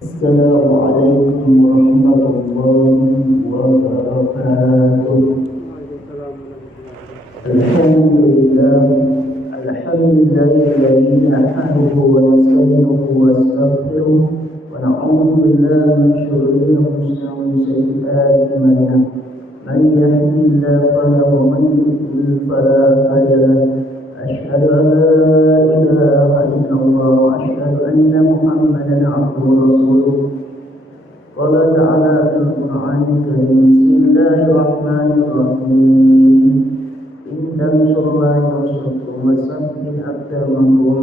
السلام عليكم ورحمة الله وبركاته. الحمد لله الذي نحمده ونستعينه ونستغفره ونعوذ بالله من شرور أنفسنا ومن سيئات أعمالنا. من يهد الله فلا مضل ومن يضلل فلا هادي له. أشهد أن لا إله إلا الله وأشهد أن محمدا عبده ورسوله. قال تعالى في القرآن الكريم: بسم الله الرحمن الرحيم. إن تنصروا الله ينصركم ويثبت أقدامكم.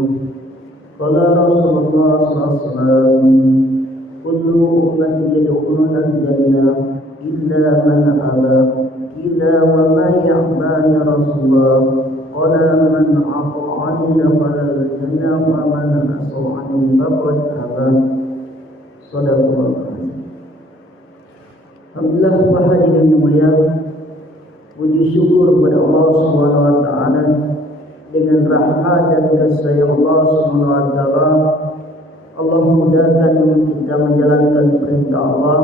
قال رسول الله صلى الله عليه وسلم: كل أمتي يدخلون الجنة إلا من أبى. قيل وما يأبى يا رسول الله؟ قال: من أطاعني دخل الجنة ومن عصاني فقد أبى. صدق الله. Alhamdulillah, hadirin yang mulia, puji syukur kepada Allah Subhanahu wa taala. Dengan rahmat dan kasih sayang Allah Subhanahu wa taala, Allah mudahkan kita menjalankan perintah Allah,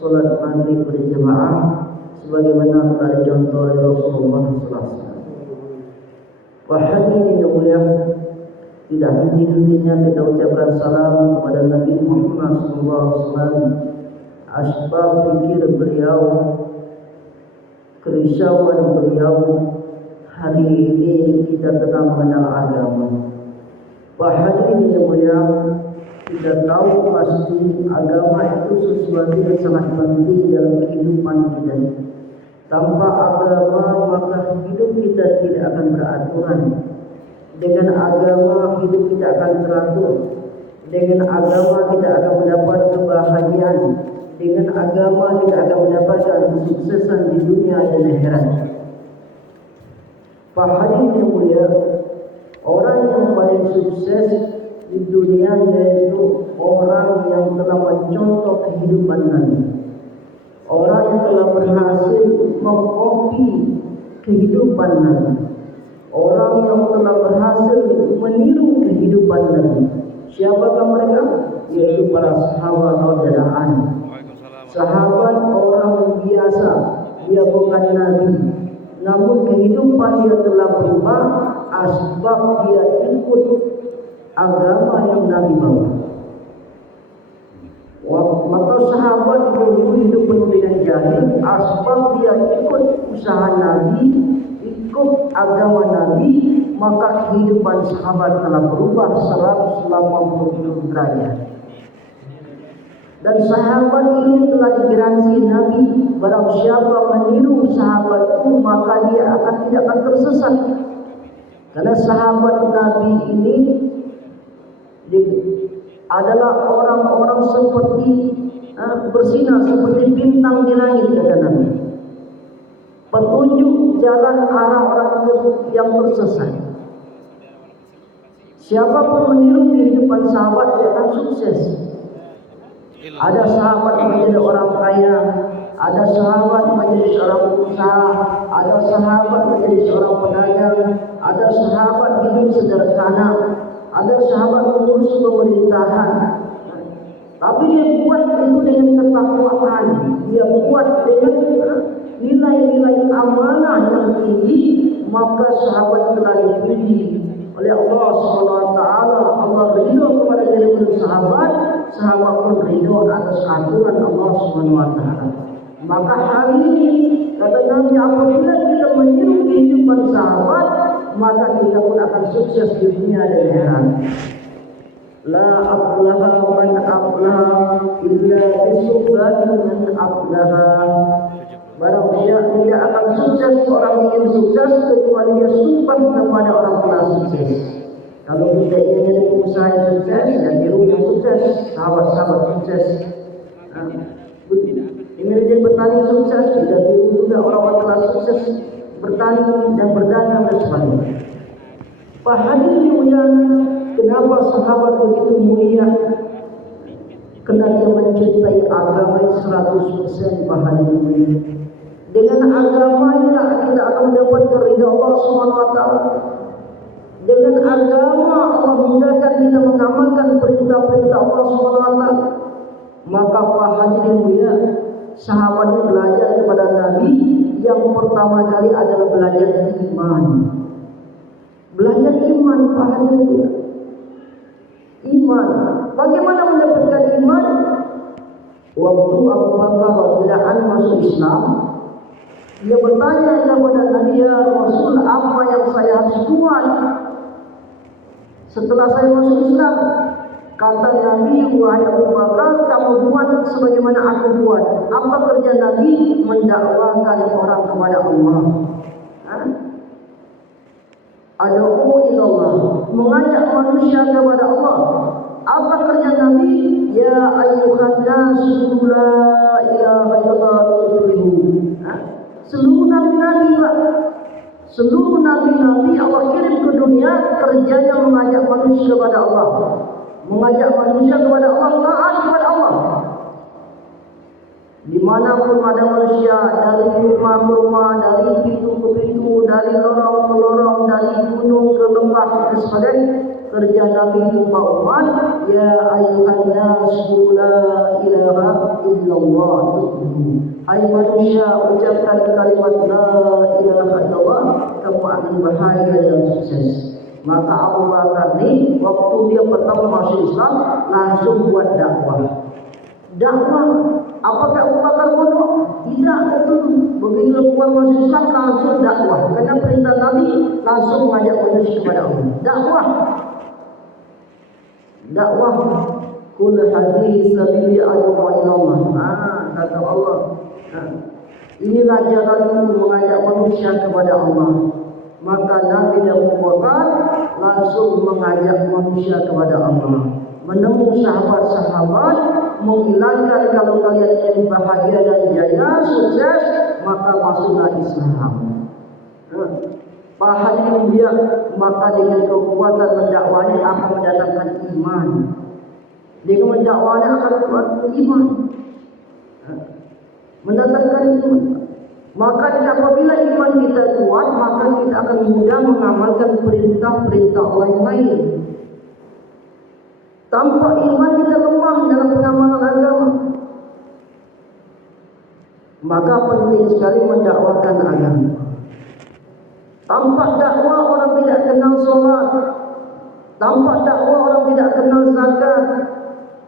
salat maghrib berjamaah sebagaimana telah dicontoh oleh Rasulullah sallallahu alaihi wasallam. Hadirin yang mulia, tidak henti-hentinya kita ucapkan salam kepada Nabi Muhammad sallallahu alaihi wasallam. Asbab fikir beliau, kerisauan beliau, hari ini kita telah mengenal agama. Hadirin yang mulia, kita tahu pasti agama itu sesuatu yang sangat penting dalam kehidupan kita. Tanpa agama maka hidup kita tidak akan beraturan. Dengan agama hidup kita akan teratur. Dengan agama kita akan mendapat kebahagiaan. Dengan agama kita akan mendapatkan kesuksesan di dunia dan akhirat. Hadirin yang mulia, orang yang paling sukses di dunia yaitu orang yang telah mencontoh kehidupan Nabi. Orang yang telah berhasil mengkopi kehidupan Nabi. Orang yang telah berhasil meniru kehidupan Nabi. Siapakah mereka? Yaitu para sahabat radhiyallahu. Sahabat orang biasa, dia bukan Nabi, namun kehidupan dia telah berubah asbab dia ikut agama yang Nabi bawa. Maka sahabat dulu hidup penuh dengan jahil, asbab dia ikut usaha Nabi, ikut agama Nabi, maka kehidupan sahabat telah berubah 180 derajat. Dan sahabat ini telah digaransi Nabi, barang siapa meniru sahabatku maka dia tidak akan tersesat. Karena sahabat Nabi ini adalah orang-orang seperti bersinar seperti bintang di langit, kata Nabi. Petunjuk jalan arah orang yang tersesat. Siapapun meniru kehidupan sahabat dia akan sukses. Ada sahabat menjadi orang kaya, ada sahabat menjadi seorang pengusaha, ada sahabat menjadi seorang pedagang, ada sahabat hidup sederhana, ada sahabat mengurus pemerintahan. Tapi dia buat itu dengan ketakwaan, dia buat dengan nilai-nilai amanah yang tinggi, maka sahabat telah dipuji oleh Allah Subhanahu wa taala. Allah ridho kepada diri sahabat, sahabat pun ridho atas aturan Allah Subhanahu wa taala. Maka hari ini kata Nabi, apabila kita meniru kehidupan sahabat, maka kita pun akan sukses di dunia dan akhirat. La aflaha man aflaha illa bisuhbati man aflaha. Barang dia tidak akan sukses, orang ingin sukses kecuali dia sumpah kepada orang telah sukses. Kalau kita ingin jadi pengusaha yang sukses, ya tiru yang sukses, sahabat-sahabat sukses. Ingin jadi petani sukses, kita tiru juga orang-orang telah sukses bertani dan berdagang dan sebagainya. Hadirin yang mulia, kenapa sahabat begitu mulia? Karena dia mencintai agama 100%. Hadirin mulia, dengan agama inilah kita akan mendapat ridha Allah Subhanahu wa taala. Dengan agama Allah mudahkan kita mengamalkan perintah-perintah Allah Subhanahu wa taala. hadirin ya, sahabat ini belajar kepada Nabi yang pertama kali adalah belajar iman. Belajar iman, Pak hadirin ya. Iman. Bagaimana mendapatkan iman? Waktu Abu Bakar radhiyallahu anhu masuk Islam, dia bertanya kepada Nabi, ya Rasul, apa yang saya harus buat setelah saya masuk Islam? Kata Nabi, wahai Abu Bakar, kamu buat sebagaimana aku buat. Apa kerja Nabi? Mendakwakan orang kepada Allah. Ad'u ilallah, mengajak manusia kepada Allah. Apa kerja Nabi? Ya ayyuhan nasu la ilaha illallah tuflihu. Seluruh nabi-nabi, Pak. Seluruh nabi-nabi Allah kirim ke dunia, kerjanya mengajak manusia kepada Allah. Mengajak manusia kepada Allah, taat kepada Allah. Dimanapun ada manusia, dari rumah ke rumah, dari pintu ke pintu, dari lorong ke lorong, dari gunung ke lembah dan sebagainya, kerja Nabi umat, ya ayyuhan nasu la ilaha illallah. Hai manusia, ucapkan kalimat la ilaha illallah, kamu akan bahagia dan sukses. Maka Abu Bakar ini waktu dia pertama masuk Islam langsung buat dakwah. Dakwah, apakah Abu Bakar bodoh? Tidak, betul. Begitu keluar masuk Islam langsung dakwah. Karena perintah Nabi langsung mengajak manusia kepada Allah. Dakwah. Dakwah. Kul hadhihi sabili ad'u ila Allah. Kata Allah. Inilah jalanku mengajak manusia kepada Allah. Maka Nabi dan Abu Bakar langsung mengajak manusia kepada Allah. Menemui sahabat-sahabat, menghilangkan kalau kalian ingin bahagia dan jaya, sukses, maka masuklah Islam. Pahami dia, maka dengan kekuatan mendakwahnya akan mendatangkan iman. Dengan mendakwahnya akan mendatangkan iman. Mendatangkan iman. Maka apabila iman kita kuat, maka kita akan mudah mengamalkan perintah-perintah orang lain. Tanpa iman kita lemah dalam pengamalan agama. Maka penting sekali mendakwakan agama. Tanpa dakwah orang tidak kenal sholat. Tanpa dakwah orang tidak kenal zakat.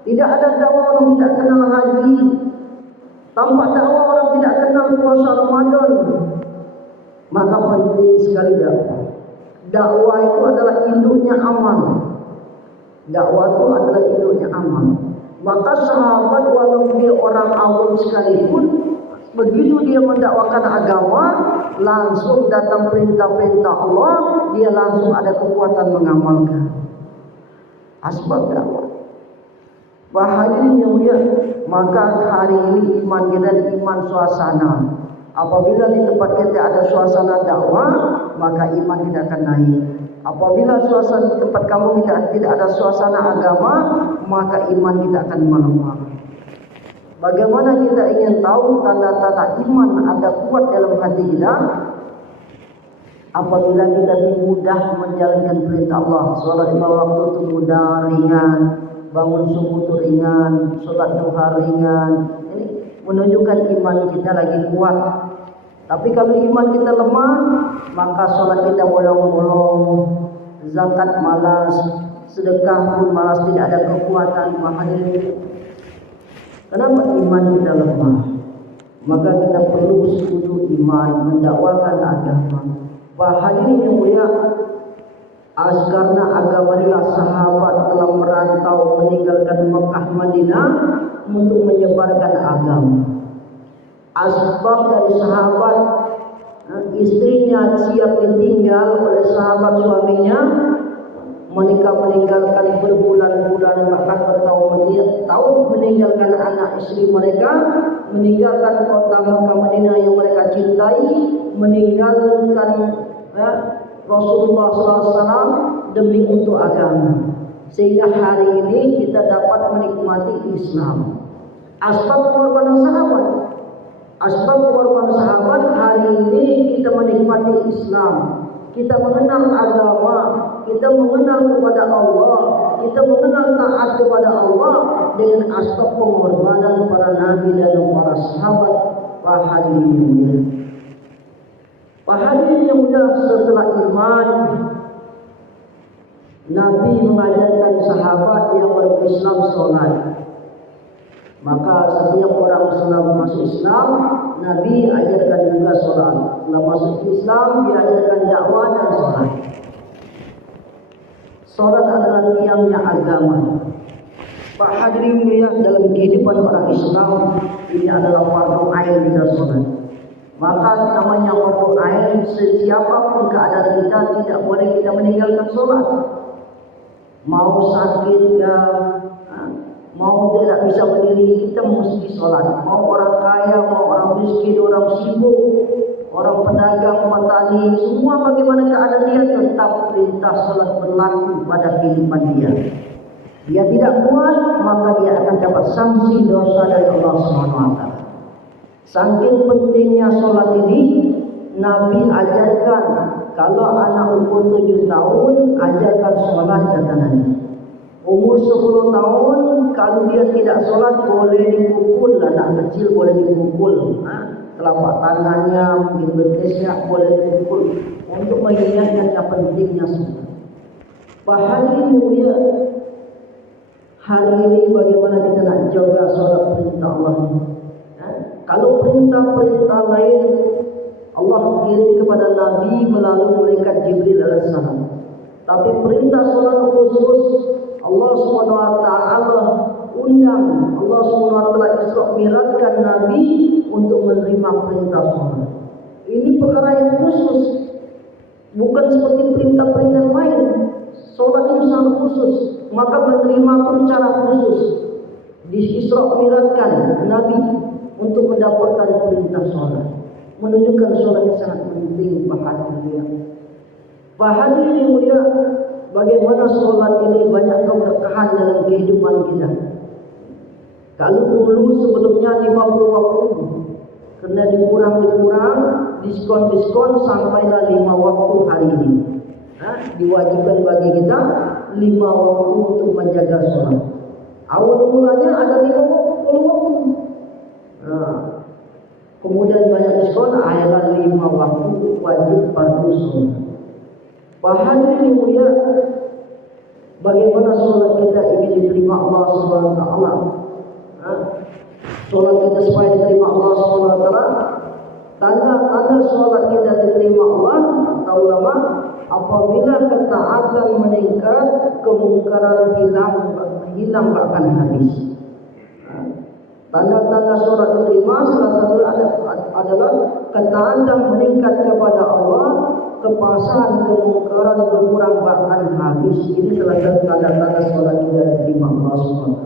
Tidak ada dakwah orang tidak kenal haji. Tanpa dakwah orang tidak kenal puasa Ramadan. Maka penting sekali dakwah. Dakwah itu adalah induknya amal. Dakwah itu adalah induknya amal. Maka sahabat walaupun dia orang awam sekalipun, begitu dia mendakwakan agama, langsung datang perintah-perintah Allah, dia langsung ada kekuatan mengamalkan. Asbab dakwah. Hadirin yang mulia, maka hari ini iman kita iman suasana. Apabila di tempat kita ada suasana dakwah, maka iman kita akan naik. Apabila suasana di tempat kamu kita tidak ada suasana agama, maka iman kita akan melemah. Bagaimana kita ingin tahu tanda-tanda iman ada kuat dalam hati kita? Apabila kita mudah menjalankan perintah Allah, sholat lima waktu itu mudah, ringan, bangun subuh itu ringan, sholat duha ringan. Ini menunjukkan iman kita lagi kuat. Tapi kalau iman kita lemah, maka sholat kita bolong-bolong, zakat malas, sedekah pun malas, tidak ada kekuatan. Kenapa iman kita lemah? Maka kita perlu sekutu iman, mendakwakan agama. Hadirin yang mulia, karena agama inilah sahabat telah merantau meninggalkan Mekah Madinah untuk menyebarkan agama. Asbab dari sahabat, istrinya siap ditinggal oleh sahabat suaminya, mereka meninggalkan berbulan-bulan bahkan bertahun-tahun meninggalkan anak istri mereka, meninggalkan kota Mekah Madinah yang mereka cintai, meninggalkan Rasulullah SAW demi untuk agama. Sehingga hari ini kita dapat menikmati Islam. Asbab pengorbanan sahabat. Asbab pengorbanan sahabat hari ini kita menikmati Islam. Kita mengenal agama, kita mengenal kepada Allah, kita mengenal taat kepada Allah dengan asbab pengorbanan para nabi hadirin yang mulia. Para hadirin yang mulia, setelah iman, Nabi mengajarkan sahabat yang berislam sholat. Maka setiap orang Islam masuk Islam, Nabi ajarkan juga sholat. Setelah masuk Islam, dia ajarkan dakwah dan sholat. Sholat adalah tiangnya agama. Pak hadirin mulia, dalam kehidupan orang Islam ini adalah fardu ain kita sholat. Maka namanya fardu ain, sesiapapun keadaan kita tidak boleh kita meninggalkan sholat. Mau sakit ya, mau tidak bisa berdiri, kita mesti sholat. Mau orang kaya, mau orang miskin, orang sibuk, orang pedagang, petani, semua bagaimana keadaan dia, tetap perintah sholat berlaku pada kehidupan dia. Dia tidak kuat, maka dia akan dapat sanksi dosa dari Allah SWT. Saking pentingnya sholat ini, Nabi ajarkan, kalau anak umur 7 tahun, ajarkan sholat kata Nabi. Umur 10 tahun, kalau dia tidak sholat boleh dipukul, anak kecil boleh dipukul. Telapak tangannya, mungkin betisnya boleh dipukul untuk mengingatkan pentingnya sholat. Hadirin mulia, hari ini bagaimana kita nak jaga sholat perintah Allah. Kalau perintah-perintah lain Allah kirim kepada Nabi melalui malaikat Jibril alaihissalam. Tapi perintah sholat khusus Allah SWT undang, Allah SWT Isra Mi'rajkan Nabi untuk menerima perintah sholat. Ini perkara yang khusus, bukan seperti perintah-perintah lain. Sholat ini sangat khusus, maka menerima pun secara khusus. Di Isra Mi'rajkan Nabi untuk mendapatkan perintah sholat, menunjukkan sholat yang sangat penting. Hadirin yang mulia, bagaimana sholat ini banyak keberkahan dalam kehidupan kita. Kalau dulu sebelumnya 50 waktu, kena dikurang, diskon sampailah 5 waktu hari ini. Diwajibkan bagi kita 5 waktu untuk menjaga sholat. Awal mulanya ada 50 waktu. Kemudian banyak diskon, akhirnya 5 waktu wajib fardu sholat. Hadirin yang mulia, bagaimana sholat kita ingin diterima Allah SWT? Sholat kita supaya diterima Allah SWT, tanda-tanda sholat kita diterima Allah, kata ulama, apabila ketaatan meningkat, kemungkaran hilang bahkan habis. Tanda-tanda sholat diterima salah satu adalah ketaatan meningkat kepada Allah, kepasan kemungkaran berkurang bahkan habis. Ini salah satu tanda-tanda sholat kita diterima Allah SWT.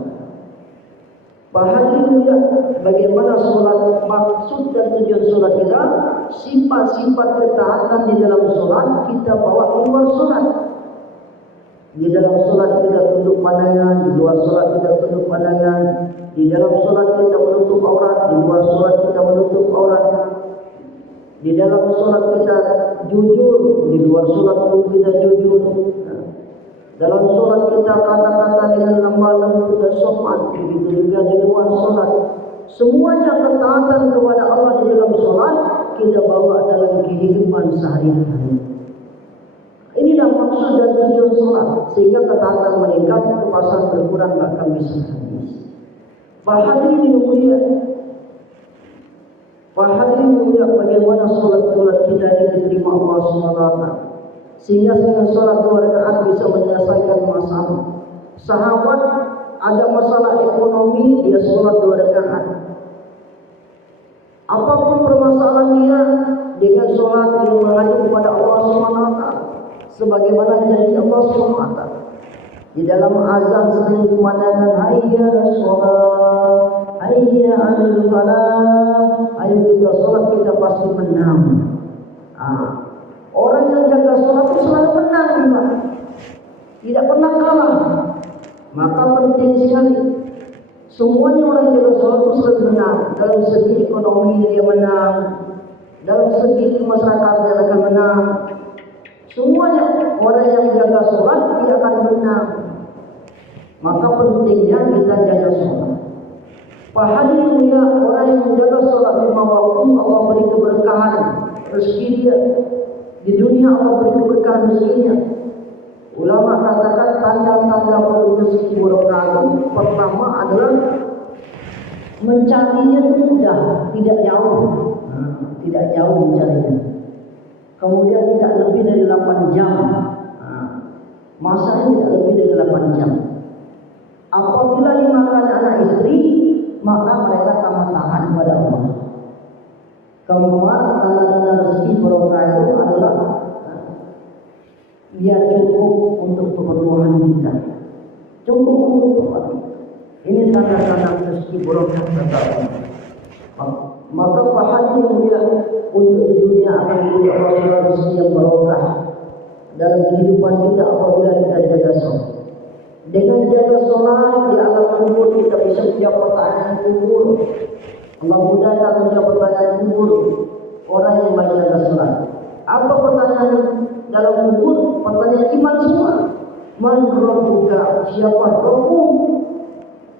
Hadirin mulia, bagaimana sholat, maksud dan tujuan sholat kita, sifat-sifat ketaatan di dalam sholat kita bawa keluar sholat. Di dalam sholat kita tunduk pandangan, di luar sholat kita tunduk pandangan. Di dalam sholat kita menutup aurat, di luar sholat kita menutup aurat. Di dalam sholat kita jujur, di luar sholat pun kita jujur. Dalam sholat kita kata-kata dengan lemah lembut dan sopan, begitu juga di luar sholat. Semuanya ketaatan kepada Allah di dalam sholat kita bawa dalam kehidupan sehari-hari. Inilah maksud dan tujuan sholat, sehingga ketaatan meningkat, kepasan berkurang bahkan bisa habis. Hadirin yang mulia, bagaimana sholat kita diterima Allah SWT, sehingga dengan sholat 2 rakaat bisa menyelesaikan masalah. Sahabat ada masalah ekonomi, dia sholat 2 rakaat. Apapun permasalahan dia, dengan sholat dia mengadu kepada Allah SWT, sebagaimana janji Allah SWT. Di dalam azan sering kumandangkan hayya sholat, hayya alal falah. Ayo kita sholat, kita pasti menang. Orang yang jaga sholat itu selalu menang, tidak pernah kalah. Maka penting sekali, semuanya orang yang jaga sholat itu selalu menang. Dalam segi ekonomi dia menang, dalam segi masyarakat dia akan menang. Semuanya orang yang jaga sholat dia akan menang. Maka pentingnya kita jaga sholat. Pak hadirin mulia, orang yang menjaga sholat 5 waktu Allah beri keberkahan rezeki dia. Di dunia Allah beri keberkahan rezekinya. Ulama katakan tanda-tanda rezeki barokah pertama adalah mencarinya itu mudah, tidak jauh. Tidak jauh mencarinya. Kemudian tidak lebih dari 8 jam. Masanya tidak lebih dari 8 jam. Apabila dimakan anak istri, maka mereka taat kepada Allah. Keempat, tanda-tanda rezeki barokah itu adalah dia cukup untuk keperluan kita. Cukup untuk keperluan. Ini tanda-tanda rezeki barokah kata Allah. Maka pahami dia untuk di dunia akan diberi Allah rezeki yang barokah dalam kehidupan kita apabila kita jaga sholat. Dengan jaga sholat di alam kubur kita bisa menjawab pertanyaan kubur. Allah mudahkan menjawab pertanyaan kubur orang yang banyak jaga sholat. Apa pertanyaan dalam kubur? Pertanyaan iman semua. Man rabbuka, siapa Rabbu?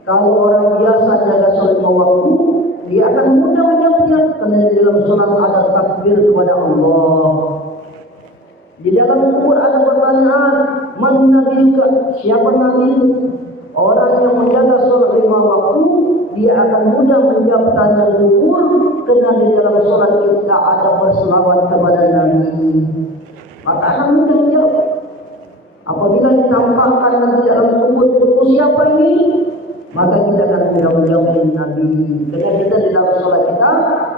Kalau orang biasa jaga sholat 5 waktu, dia akan mudah menjawabnya karena di dalam sholat ada takbir kepada Allah. Di dalam kubur ada pertanyaan, man nabiyuka, siapa nabi? Orang yang menjaga sholat 5 waktu, dia akan mudah menjawab tanya kubur karena di dalam sholat kita ada berselawat kepada Nabi. Maka akan mudah menjawab. Apabila ditampakkan nanti dalam kubur itu siapa ini? Maka kita akan mudah menjawab Nabi. Karena kita di dalam sholat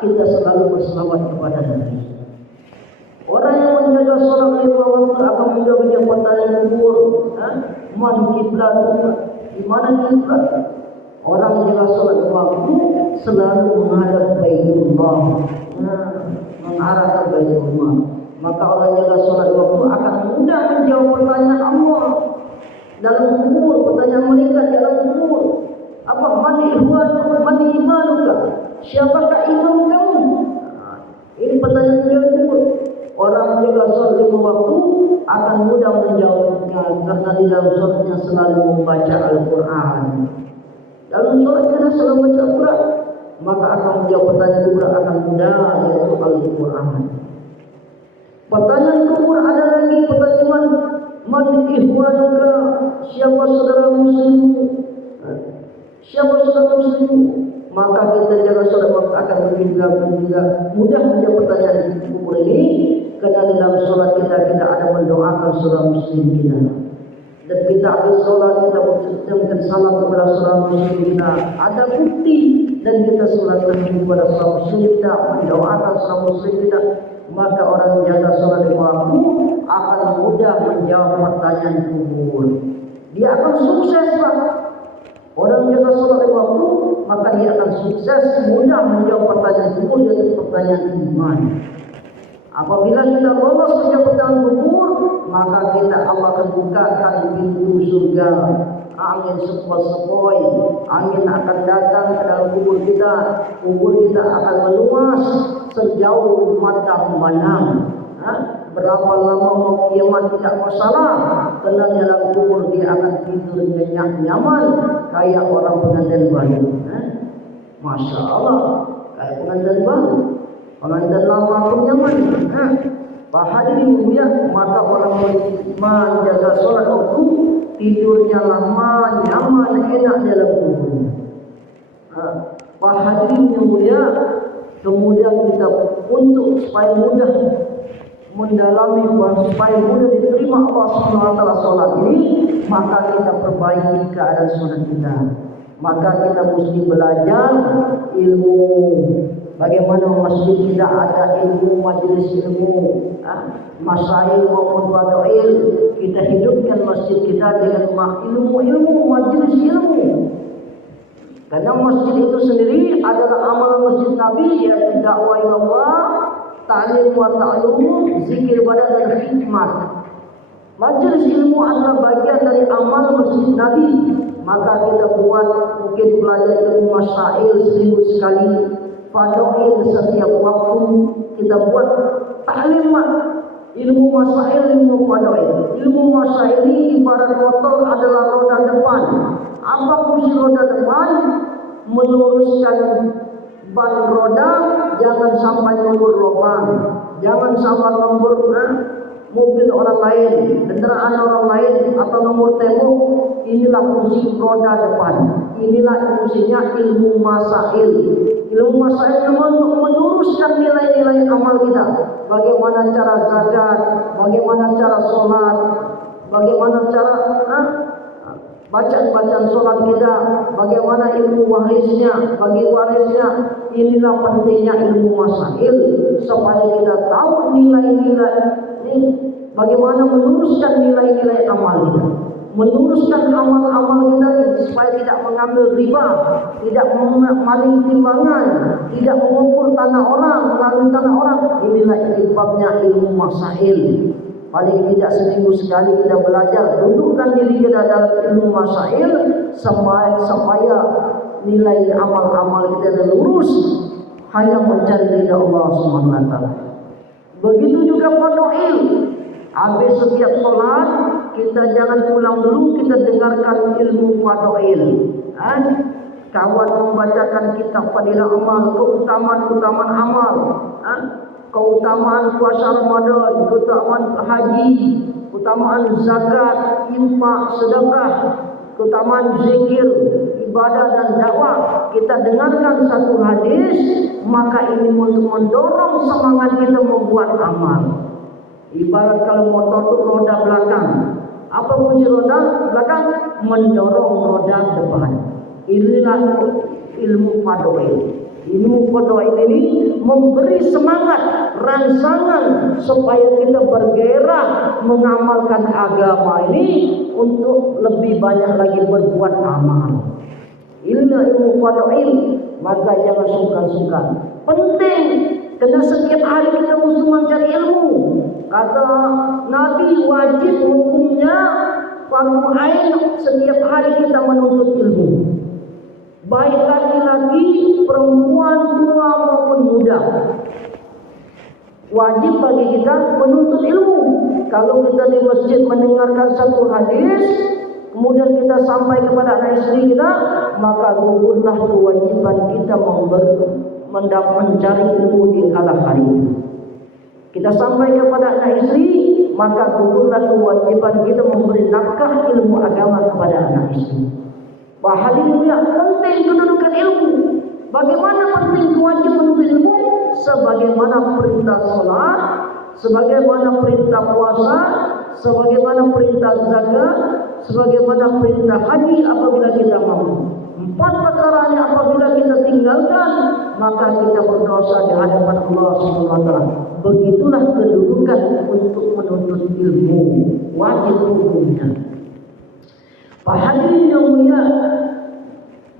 kita selalu berselawat kepada Nabi. Orang yang menjaga sholat 5 waktu akan mudah menjawab pertanyaan kubur. Man kiblat, di mana kiblat? Orang yang jaga sholat 5 waktu selalu menghadap Baitullah, mengarah ke Baitullah. Maka orang yang jaga sholat 5 waktu akan mudah menjawab pertanyaan Allah dalam kubur, pertanyaan malaikat dalam kubur. Apa man imanuka? Siapakah iman kamu? Ini pertanyaan dalam kubur. Orang menjaga sholat 5 waktu akan mudah menjawabnya karena di dalam sholatnya selalu membaca Al-Quran. Dalam sholat kita selalu membaca Al-Quran, maka akan menjawab pertanyaan kubur akan mudah, yaitu Al-Quran. Pertanyaan kubur ada lagi pertanyaan man ihwanuka, siapa saudara muslimmu? Siapa saudara muslimmu? Maka kita jaga sholat waktu akan juga mudah menjawab pertanyaan kubur ini. Karena dalam sholat kita ada mendoakan saudara muslim kita. Dan kita habis sholat kita mengucapkan salam kepada saudara muslim kita. Ada bukti dan kita sholat kepada saudara muslim kita, mendoakan saudara muslim kita. Maka orang yang jaga sholat 5 waktu akan mudah menjawab pertanyaan kubur. Dia akan sukses Pak. Orang yang jaga sholat 5 waktu maka dia akan sukses mudah menjawab pertanyaan kubur, yaitu pertanyaan iman. Apabila kita lolos menjawab pertanyaan kubur, maka kita Allah akan bukakan pintu surga. Angin sepoi-sepoi, angin akan datang ke dalam kubur kita. Kubur kita akan meluas sejauh mata memandang. Berapa lama mau kiamat tidak masalah, karena dalam kubur dia akan tidur nyenyak nyaman kayak orang pengantin baru. Masya Allah, kayak pengantin baru. Pengantin lama pun nyaman. Pak hadirin mulia, maka orang menjaga sholat waktu tidurnya lama, nyaman, enak dalam kubur. Pak hadirin mulia, kemudian kita untuk supaya mudah mendalami supaya mudah diterima Allah SWT sholat ini, maka kita perbaiki keadaan sholat kita. Maka kita mesti belajar ilmu. Bagaimana masjid kita ada ilmu, majelis ilmu, masail maupun fadail. Kita hidupkan masjid kita dengan ilmu, majelis ilmu. Karena masjid itu sendiri adalah amal masjid Nabi, yaitu dakwah ilallah, ta'lim wa ta'lum, zikir badan dan khidmat. Majelis ilmu adalah bagian dari amal masjid Nabi. Maka kita buat mungkin belajar ilmu masail seminggu sekali, fadail setiap waktu kita buat ta'lim ilmu masail, ilmu fadail. Ilmu masail ini ibarat motor adalah roda depan. Apa fungsi roda depan? meluruskan ban roda, jangan sampai membur lubang, jangan sampai membur mobil orang lain, kendaraan orang lain, atau nomor tembok. Inilah fungsi roda depan. Inilah fungsinya ilmu masail. Ilmu masail untuk meluruskan nilai-nilai amal kita. Bagaimana cara zakat, bagaimana cara sholat, bagaimana cara bacaan sholat kita, bagaimana ilmu warisnya, bagi warisnya. Inilah pentingnya ilmu masail supaya kita tahu nilai-nilai ini, bagaimana meluruskan nilai-nilai amal kita, meluruskan amal-amal kita ini, supaya tidak mengambil riba, tidak maling timbangan, tidak mengukur tanah orang, mengambil tanah orang. Inilah sebabnya ilmu masail. Paling tidak seminggu sekali kita belajar, dudukkan diri kita dalam ilmu masail supaya nilai amal-amal kita lurus hanya mencari ridha Allah Subhanahu wa taala. Begitu juga fadhail. Habis setiap sholat kita jangan pulang dulu, kita dengarkan ilmu fadhail. Kawan membacakan kitab fadilah amal, keutamaan amal, keutamaan puasa Ramadan, keutamaan haji, keutamaan zakat, infak, sedekah, keutamaan zikir, ibadah dan dakwah. Kita dengarkan satu hadis, maka ini untuk mendorong semangat kita membuat amal. Ibarat kalau motor itu roda belakang, apa fungsi roda belakang? Mendorong roda depan. Inilah ilmu fadhail. Ilmu fadhail ini memberi semangat, rangsangan supaya kita bergairah mengamalkan agama ini untuk lebih banyak lagi berbuat amal. Inilah ilmu fadhail, maka jangan sungkan-sungkan. Penting, karena setiap hari kita mesti mencari ilmu. Kata Nabi, wajib hukumnya fardu ain, setiap hari kita menuntut ilmu. Baik laki-laki, perempuan, tua maupun muda. Wajib bagi kita menuntut ilmu. Kalau kita di masjid mendengarkan satu hadis, kemudian kita sampai kepada anak istri kita, maka gugurlah kewajiban kita mencari ilmu di kala hari itu. Kita sampai kepada anak istri, maka gugurlah kewajiban kita memberi nafkah ilmu agama kepada anak istri. Hadirin yang penting kedudukan ilmu. Bagaimana penting kewajiban ilmu? Sebagaimana perintah salat, sebagaimana perintah puasa, sebagaimana perintah zakat, sebagaimana perintah haji apabila kita mampu. 4 perkara yang apabila kita tinggalkan, maka kita berdosa di hadapan Allah SWT. Begitulah kedudukan untuk menuntut ilmu, wajib hukumnya. Pak hadirin yang mulia,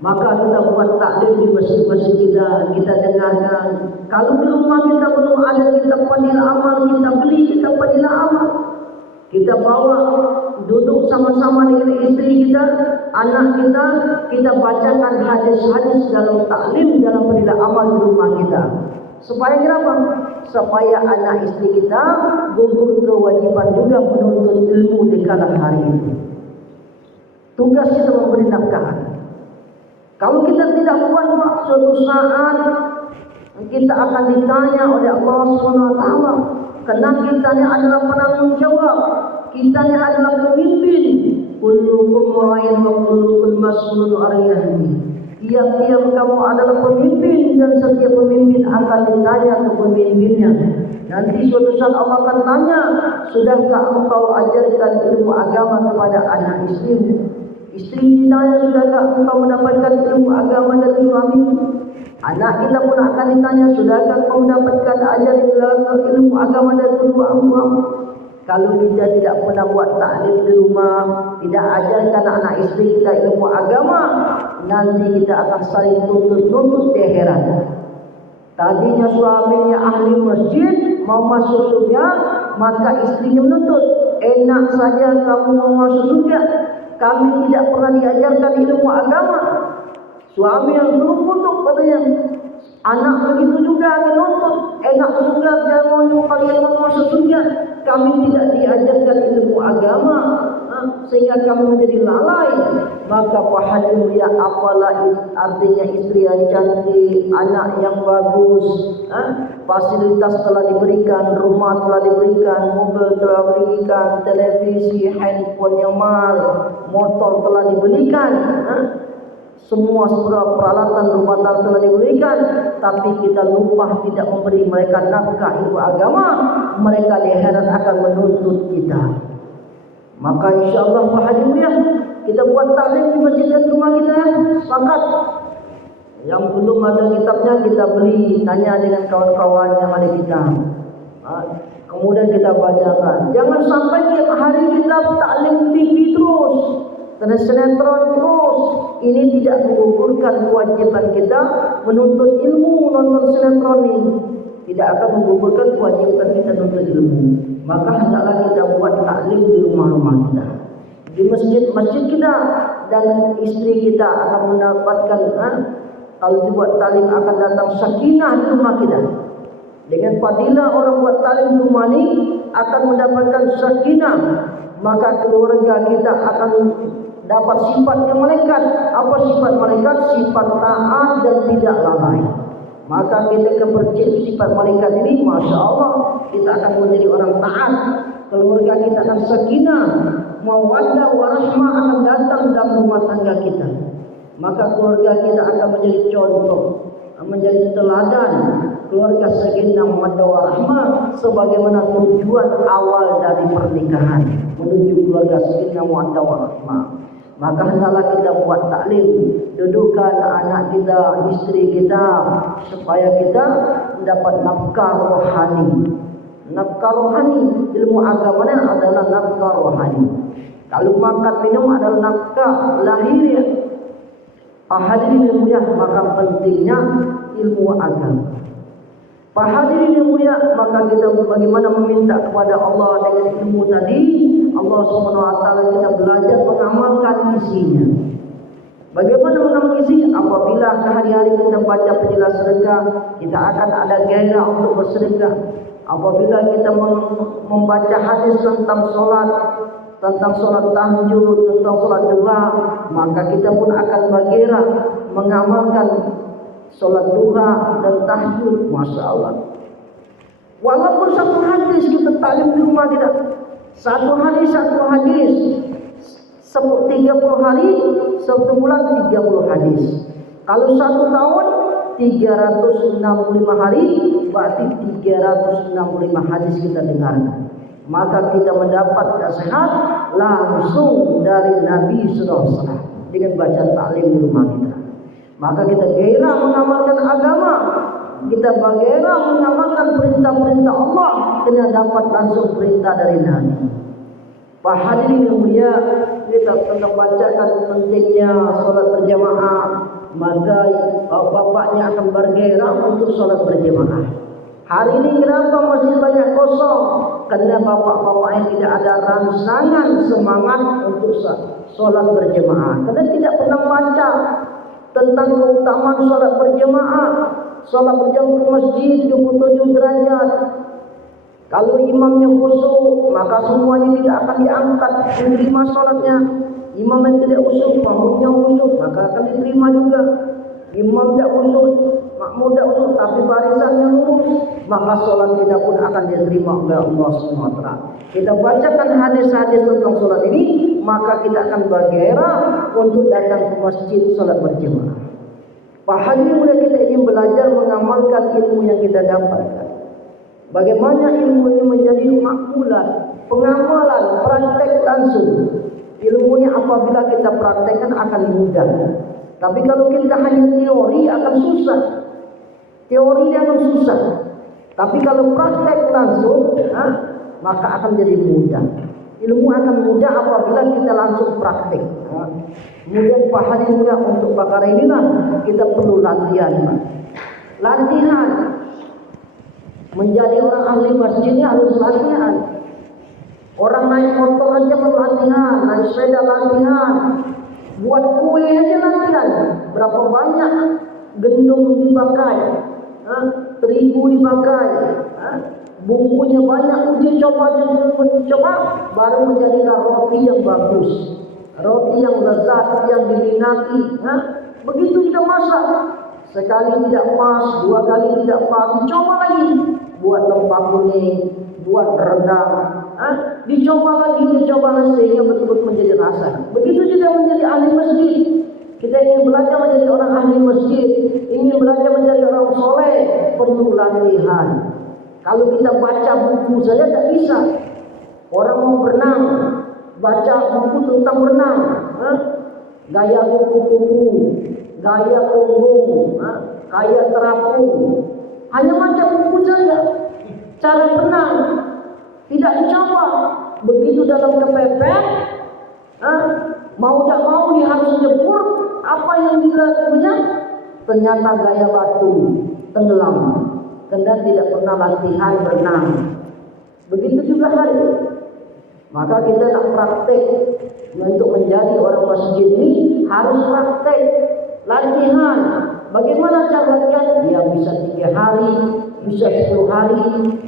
maka kita buat taklim di masjid-masjid kita dengarkan. Kalau di rumah kita belum ada kitab fadilah amal, kita beli kitab fadilah amal. Kita bawa, duduk sama-sama dengan istri kita, anak kita bacakan hadis-hadis dalam taklim, dalam fadilah amal di rumah kita. Supaya kenapa? Supaya anak istri kita gugur kewajiban juga menuntut ilmu di kala hari itu. Tugas kita memberi nafkah. Kalau kita tidak buat, suatu saat kita akan ditanya oleh Allah SWT. Karena kita ini adalah penanggung jawab, kita ini adalah pemimpin. Kullukum ra'in wa kullukum mas'ulun 'an ra'iyatihi. Tiap-tiap kamu adalah pemimpin, dan setiap pemimpin akan ditanya ke pemimpinnya. Nanti suatu saat Allah akan tanya, sudahkah engkau ajarkan ilmu agama kepada anak istrimu? Istri ditanya, sudahkah engkau mendapatkan ilmu agama dari suami? Anak kita pun akan ditanya, sudahkah engkau mendapatkan ajaran ilmu agama dari kedua orang? Kalau kita tidak pernah buat taklim di rumah, tidak ajarkan anak istri kita ilmu agama, nanti kita akan saling nuntut di akhirat. Tadinya suaminya ahli masjid, mau masuk surga, maka istrinya menuntut, enak saja kamu mau masuk surga, kami tidak pernah diajarkan ilmu agama. Suami yang dulu kutuk katanya, anak begitu juga akan nuntut, enak surga, jangan mau kalian mau masuk surga, kami tidak diajarkan ilmu agama, sehingga kami menjadi lalai. Maka hadirin ya, apalah artinya istri yang cantik, anak yang bagus, fasilitas telah diberikan, rumah telah diberikan, mobil telah diberikan, televisi, handphone yang mahal, motor telah diberikan, semua peralatan rumah tangga telah diberikan, tapi kita lupa tidak memberi mereka nafkah ilmu agama, mereka di akhirat akan menuntut kita. Maka insyaallah hadirin kita buat taklim di masjid dan rumah kita, sepakat. Yang belum ada kitabnya kita beli, tanya dengan kawan-kawan yang ada kita. Kemudian kita bacakan. Jangan sampai tiap hari kita taklim TV terus, sinetron terus. Ini tidak menggugurkan kewajiban kita menuntut ilmu, nonton sinetron ini. Tidak akan menggugurkan kewajiban kita menuntut ilmu. Maka hendaklah kita buat taklim di rumah-rumah kita, di masjid-masjid kita, dan istri kita akan mendapatkan, kalau dibuat taklim akan datang sakinah di rumah kita. Dengan fadilah orang buat taklim di rumah ini akan mendapatkan sakinah, maka keluarga kita akan dapat sifatnya malaikat. Apa sifat malaikat? Sifat taat dan tidak lalai. Maka kita kepercayaan sifat malaikat ini, masya Allah, kita akan menjadi orang taat. Keluarga kita akan sakinah, mawaddah warahmah akan datang dalam rumah tangga kita. Maka keluarga kita akan menjadi contoh, menjadi teladan. Keluarga sakinah, mawaddah warahmah, sebagaimana tujuan awal dari pernikahan, menuju keluarga sakinah, mawaddah warahmah. Maka hendaklah kita buat taklim, dudukkan anak kita, istri kita, supaya kita mendapat nafkah rohani. Nafkah rohani, ilmu agamanya adalah nafkah rohani. Kalau makan minum adalah nafkah lahiriah. Hadirin yang mulia, maka pentingnya ilmu agama. Hadirin yang mulia, maka kita bagaimana meminta kepada Allah dengan ilmu tadi, Allah SWT kita belajar mengamalkan isinya. Bagaimana mengamalkan isi? Apabila sehari-hari kita baca penjelas sedekah, kita akan ada gairah untuk bersedekah. Apabila kita membaca hadis tentang solat tahajud, tentang solat duha, maka kita pun akan bergairah mengamalkan solat duha dan tahajud. Masya Allah. Walaupun satu hadis kita taklim di rumah kita, satu hadis 30 hari, 1 bulan 30 hadis. Kalau 1 tahun 365 hari, berarti 365 hadis kita dengarkan. Maka kita mendapat nasihat langsung dari Nabi SAW dengan baca taklim di rumah kita. Maka kita gairah mengamalkan agama, kita gairah mengamalkan perintah-perintah Allah, kena dapat langsung perintah dari Nabi. Hadirin yang mulia, kita pernah bacakan pentingnya sholat berjamaah, maka bapaknya akan bergairah untuk sholat berjamaah. Hari ini kenapa masih banyak kosong? Karena bapak-bapaknya tidak ada rangsangan semangat untuk sholat berjamaah. Karena tidak pernah baca tentang keutamaan sholat berjamaah. Sholat berjamaah di masjid 27 derajat. Kalau imamnya khusyuk, maka semuanya tidak akan diangkat, diterima sholatnya. Imam yang tidak khusyuk, makmumnya khusyuk, maka akan diterima juga. Imam tidak khusyuk, makmum tidak khusyuk, tapi barisannya lurus, maka sholat kita pun akan diterima oleh Allah SWT. Kita bacakan hadis-hadis tentang sholat ini, maka kita akan bergairah untuk datang ke masjid sholat berjamaah. Hadirin mulia, kita ingin belajar mengamalkan ilmu yang kita dapatkan. Bagaimana ilmu ini menjadi makmulan, pengamalan, praktek langsung. Ilmunya apabila kita praktekkan akan mudah. Tapi kalau kita hanya teori akan susah. Teori dia akan susah. Tapi kalau praktek langsung, maka akan jadi mudah. Ilmu akan mudah apabila kita langsung praktek. Kemudian hadirin mulia, untuk perkara inilah kita perlu latihan. Latihan. Menjadi orang ahli masjidnya harus latihan. Orang naik motor aja perlu latihan, naik sepeda latihan, buat kue aja latihan. Berapa banyak gendum dipakai, terigu dipakai, bumbunya banyak, uji coba, baru menjadilah roti yang bagus. roti yang lezat, yang diminati. Begitu kita masak, sekali tidak pas, dua kali tidak pas, dicoba lagi. Buat lempak kuning, buat rendang, dicoba lagi sehingga betul-betul menjadi rasa. Begitu juga menjadi ahli masjid. Kita ingin belajar menjadi orang ahli masjid, ingin belajar menjadi orang soleh, perlu latihan. Kalau kita baca buku saja tak bisa. Orang mau berenang, baca buku tentang berenang, gaya kupu-kupu, gaya gonggong, gaya terapung, hanya baca buku saja. Cara berenang tidak dicoba. Begitu dalam kepepet, mau tak mau dia harus nyebur. Apa yang dilakukannya? Ternyata gaya batu, tenggelam, karena tidak pernah latihan berenang. Begitu juga hari. Maka kita nak praktek untuk menjadi orang masjid ini harus praktek latihan. Bagaimana cara latihan? Ya bisa 3 hari, bisa 10 hari,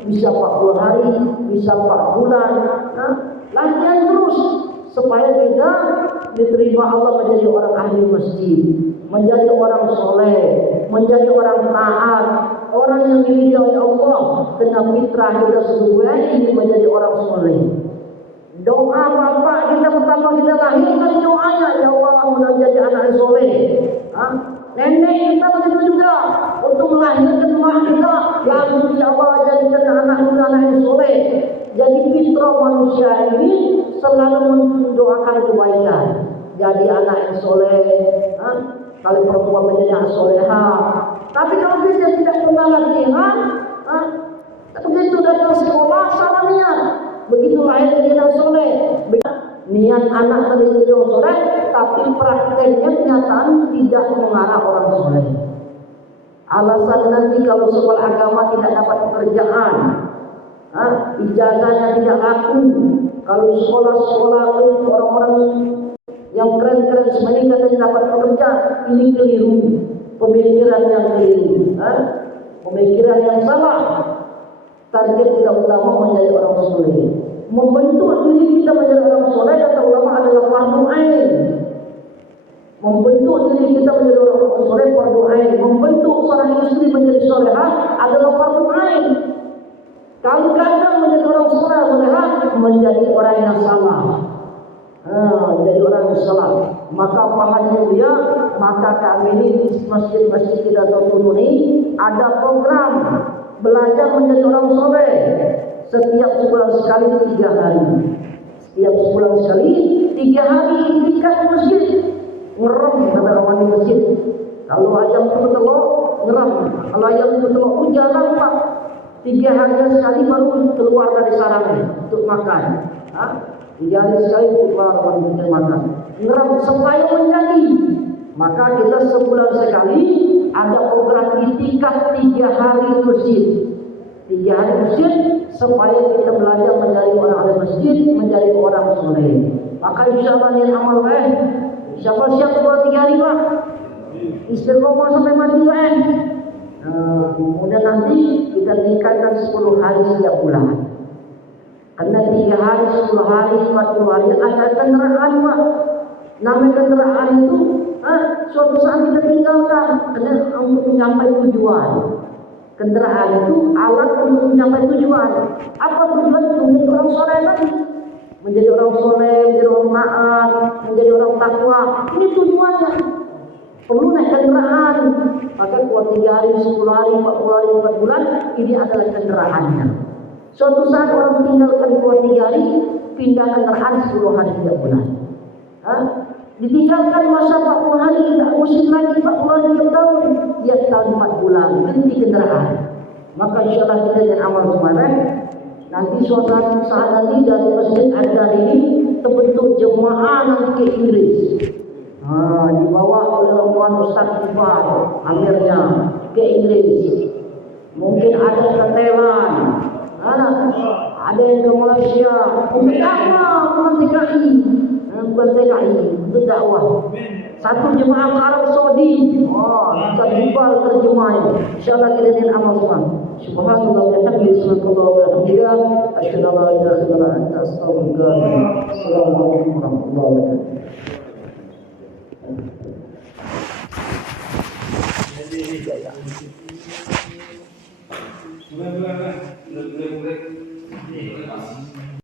bisa 40 hari, bisa 4 bulan. Latihan terus supaya kita diterima Allah menjadi orang ahli masjid, menjadi orang soleh, menjadi orang taat, orang yang diridhai oleh Allah. Karena fitrah kita sesungguhnya ingin menjadi orang soleh. Doa bapak kita pertama kita lahirkan doanya, ya Allah mudah jadi anak yang soleh. Nenek kita begitu juga untuk melahirkan mak kita, ya Allah jadikan anak yang soleh. Jadi fitrah manusia ini selalu mendoakan kebaikan. Jadi anak yang soleh, kalau perempuan menjadi anak soleha. Tapi kalau dia tidak pernah latihan, begitu datang sekolah salah niat. Begitu lahir jadi anak soleh, niat anak menjadi orang soleh, tapi prakteknya kenyataan tidak mengarah orang soleh. Alasan nanti kalau sekolah agama tidak dapat pekerjaan, ijazahnya tidak laku. Kalau sekolah-sekolah orang-orang yang keren-keren sebenarnya katanya dapat pekerja, ini keliru. Pemikiran yang keliru, pemikiran yang salah. Target kita utama menjadi orang soleh. Membentuk diri kita menjadi orang soleh kata ulama adalah fardu ain. Membentuk diri kita menjadi orang soleh fardu ain. Membentuk seorang istri menjadi solehah adalah fardu ain. Kalau gagal menjadi orang soleh, menjadi orang yang salah. Jadi orang yang salah. Maka pahalanya dia, maka kami ini di masjid-masjid kita Tunu ini ada program belajar menjadi orang soleh. Setiap sebulan sekali 3 hari. Setiap sebulan sekali 3 hari iktikaf di masjid. Ngerem kata orang di masjid. Kalau ayam bertelur, ngerem. Kalau ayam bertelur, jarang pak. 3 hari sekali baru keluar dari sarangnya untuk makan. 3 hari sekali keluar untuk makan. Ngerem supaya menjadi. Maka kita sebulan sekali ada program iktikaf 3 hari di masjid. 3 hari masjid supaya kita belajar menjadi orang ahli masjid, menjadi orang soleh. Maka insya Allah ini amal baik. Siapa siap buat 3 hari pak? Istiqomah sampai mati baik. Kemudian nanti kita tingkatkan 10 hari setiap bulan. Karena 3 hari, 10 hari, 40 hari ada kendaraan pak. Namanya kendaraan itu suatu saat kita tinggalkan karena untuk mencapai tujuan. Kendaraan itu alat untuk mencapai tujuan. Apa tujuan? Menjadi orang soleh tadi. Menjadi orang soleh, menjadi orang taat, menjadi orang takwa. Ini tujuannya. Perlu naik kendaraan. Maka buat 3 hari, 10 hari, 40 hari, 4 bulan, ini adalah kendaraannya. Suatu saat orang tinggalkan buat 3 hari, pindah kendaraan 10 hari 3 bulan. Ditinggalkan masa 40 hari, tak musim lagi 40 hari 3 tahun. Dia tahun 4 bulan, ganti kendaraan. Maka insya Allah kita dan amal kemarin. Nanti suatu saat nanti dari masjid ada ini terbentuk jemaah nanti ke Inggris. Dibawa oleh rombongan Ustaz Iqbal, amirnya ke Inggris. Mungkin ada ke Thailand, ada yang ke Malaysia. Untuk apa? Bukan TKI, untuk dakwah. Satu jemaah ke Arab Saudi. Oh, bisa timbal terjemahnya. Insyaallah kita dengan amal semua. Subhanallah wa bihamdihi subhanallah wa bihamdihi asyhadu an la ilaha illa anta astaghfiruka wa atubu ilaik. Assalamualaikum warahmatullahi wabarakatuh.